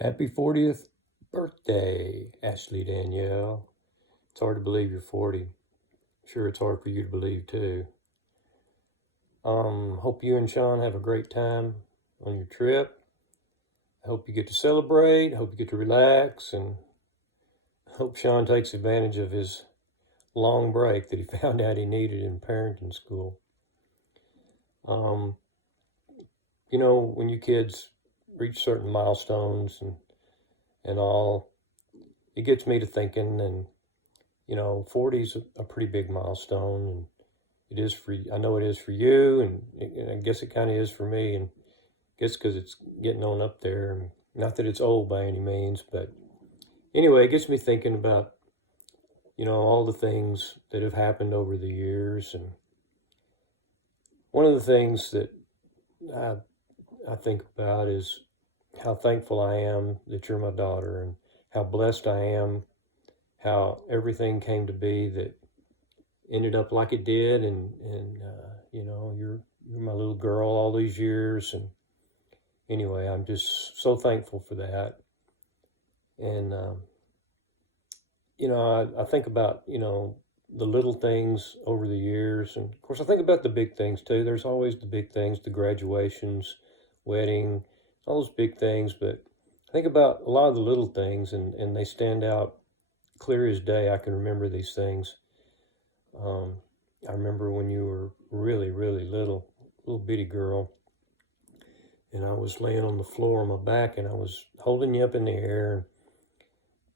Happy 40th birthday, Ashley Danielle. It's hard to believe you're 40. Sure, it's hard for you to believe too. Hope you and Sean have a great time on your trip. I hope you get to celebrate. I hope you get to relax, and I hope Sean takes advantage of his long break that he found out he needed in parenting school. When you kids reach certain milestones and all, it gets me to thinking, and 40 is a pretty big milestone, and it is for, I know it is for you, and I guess it kind of is for me, and I guess because it's getting on up there, and not that it's old by any means, but anyway, it gets me thinking about, all the things that have happened over the years, and one of the things that I think about is how thankful I am that you're my daughter, and how blessed I am, how everything came to be that ended up like it did, and you're my little girl all these years, and anyway, I'm just so thankful for that. And I think about the little things over the years, and of course I think about the big things too. There's always the big things, the graduations, wedding, all those big things, but I think about a lot of the little things, and they stand out clear as day. I can remember these things. I remember when you were really, really little bitty girl, and I was laying on the floor on my back, and I was holding you up in the air,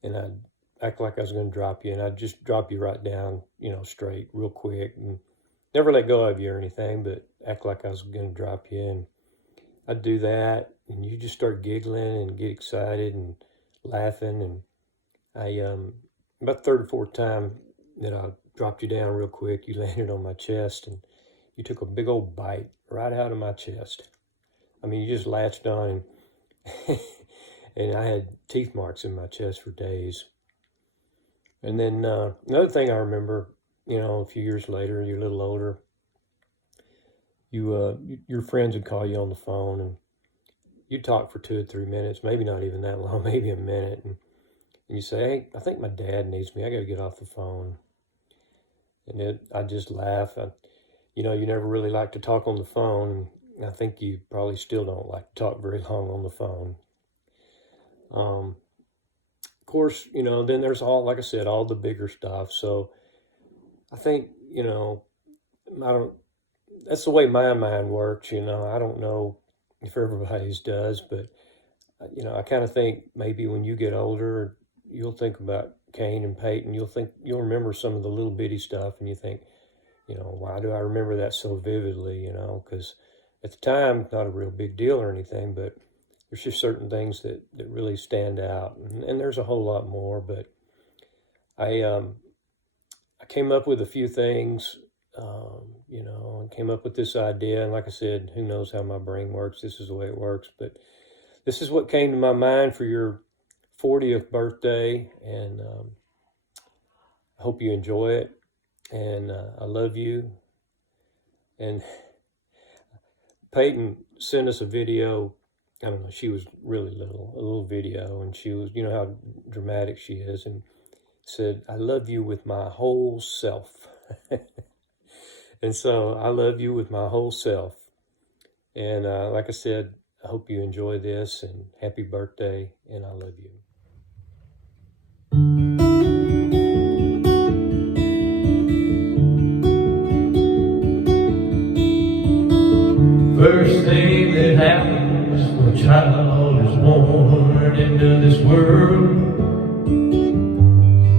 and I'd act like I was going to drop you, and I'd just drop you right down, straight, real quick, and never let go of you or anything, but act like I was going to drop you, and I'd do that, and you just start giggling and get excited and laughing, and about the third or fourth time that I dropped you down real quick, you landed on my chest, and you took a big old bite right out of my chest. I mean, you just latched on, and, and I had teeth marks in my chest for days. And then another thing I remember, a few years later, you're a little older, your friends would call you on the phone, and you'd talk for 2 or 3 minutes, maybe not even that long, maybe a minute, and you say, "Hey, I think my dad needs me. I got to get off the phone." And I just laugh. You never really like to talk on the phone. And I think you probably still don't like to talk very long on the phone. Of course, then there's all, like I said, all the bigger stuff. So I think, that's the way my mind works. I don't know if everybody's does, but I kind of think maybe when you get older, you'll think about Kane and Peyton. You'll remember some of the little bitty stuff, and you think, why do I remember that so vividly? Because at the time, not a real big deal or anything, but there's just certain things that really stand out, and there's a whole lot more. But I came up with a few things, and came up with this idea. And like I said, who knows how my brain works? This is the way it works, but this is what came to my mind for your 40th birthday, and I hope you enjoy it, and I love you. And Peyton sent us a video. I don't know, she was really little, a little video, and she was, how dramatic she is, and said, "I love you with my whole self." And so I love you with my whole self. And like I said, I hope you enjoy this, and happy birthday, and I love you. First thing that happens when a child is born into this world,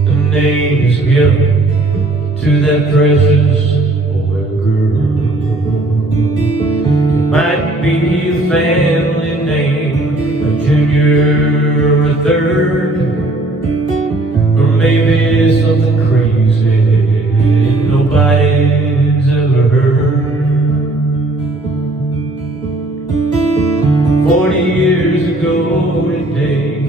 the name is given to that precious boy or girl. It might be a family name, a junior or a third, or maybe something crazy nobody's ever heard. 40 years ago today,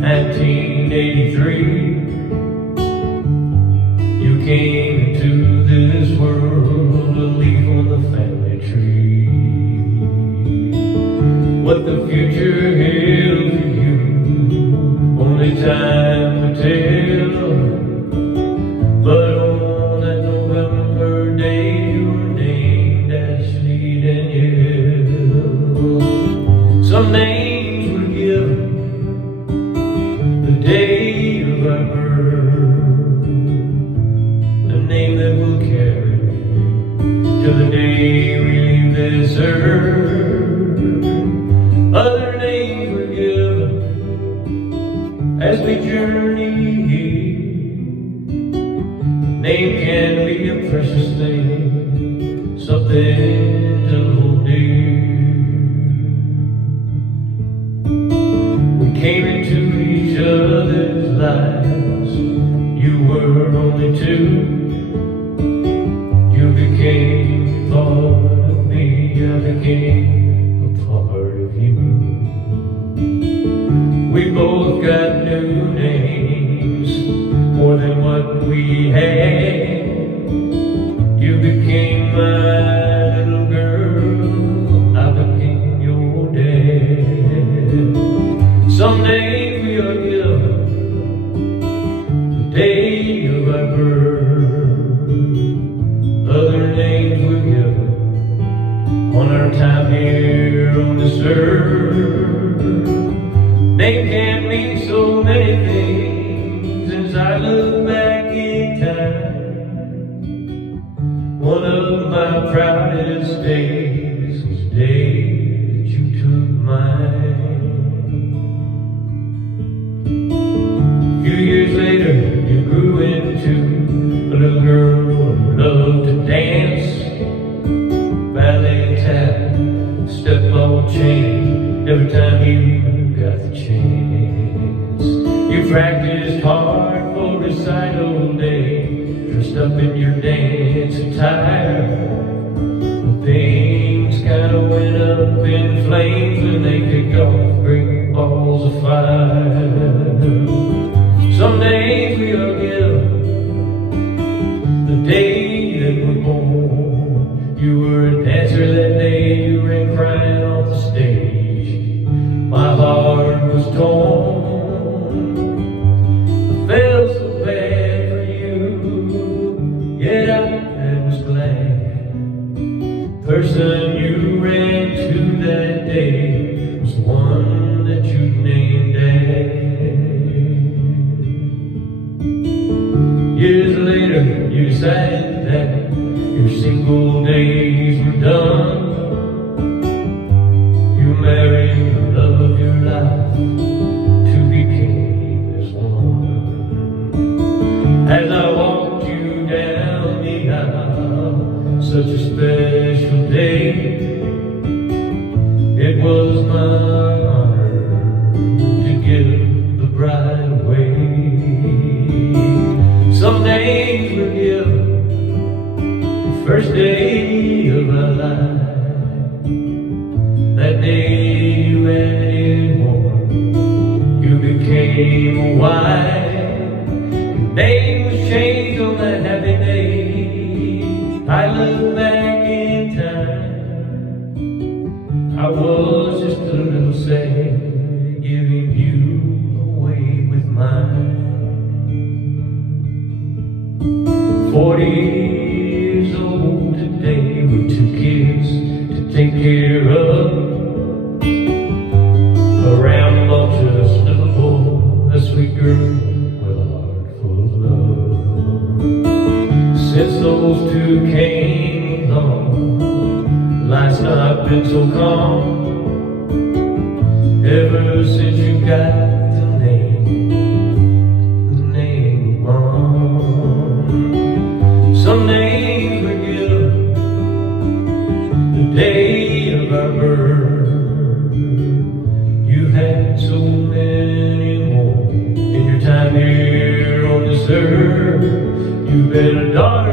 1983, you came into this world, a leaf on the family tree. What the future held for you time will tell. But on that November day, you were named as Fleet and Yell. Some names were given the day of our birth, a name that we'll carry till the day we leave this earth. Other names were given as we journey here. Name can be a precious thing, something to hold dear. We came into each other's lives. You were only two. You became part of me. I became a part of you. We both got new names, more than what we had. You became my little girl, I became your dad. Someday we are given the day of our birth. Other names were given on our time here on this earth. Name can mean so many things as I look back in time. One of my proudest days was the day that you took mine. A few years later, you grew into a little girl who loved to dance, ballet, tap, step on chain, every time you got the chance. You practiced hard for recital day, dressed up in your dance attire. But things kind of went up in flames when they kicked off great balls of fire. Some days we are given the day that we're born. You were a dancer that day, you ran crying off the stage. My heart was torn. I felt so bad for you, yet I was glad. The person you ran to that day was the one that you named Dad. Years later, you decided that your single days were done. You married the love of your life, two became as one. As I walked you down the aisle, such a special day, it was my honor to give the bride away. Some names were given the first day of our life. That day you added one, you became a wife. Your name was changed on that happy day. I look back in time, I was just a little sad, giving you away with mine. 40 years old today with two kids to take care of. Around amongst us, little boy, a sweet girl with a heart full of love. Since those two came along, life's not been so calm. Ever since you got the name of Mom. Some names were given the day of our birth. You've had so many more in your time here on this earth. You've been a daughter, a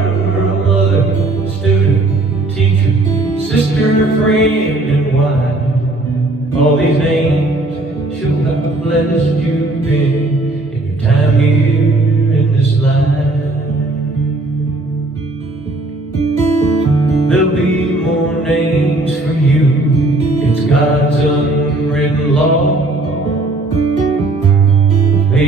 mother, a student, teacher, sister, friend, and wife. All these names show how blessed you've been in your time here in this life. There'll be more names for you. It's God's unwritten law. May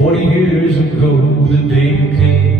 40 years ago, the day you came.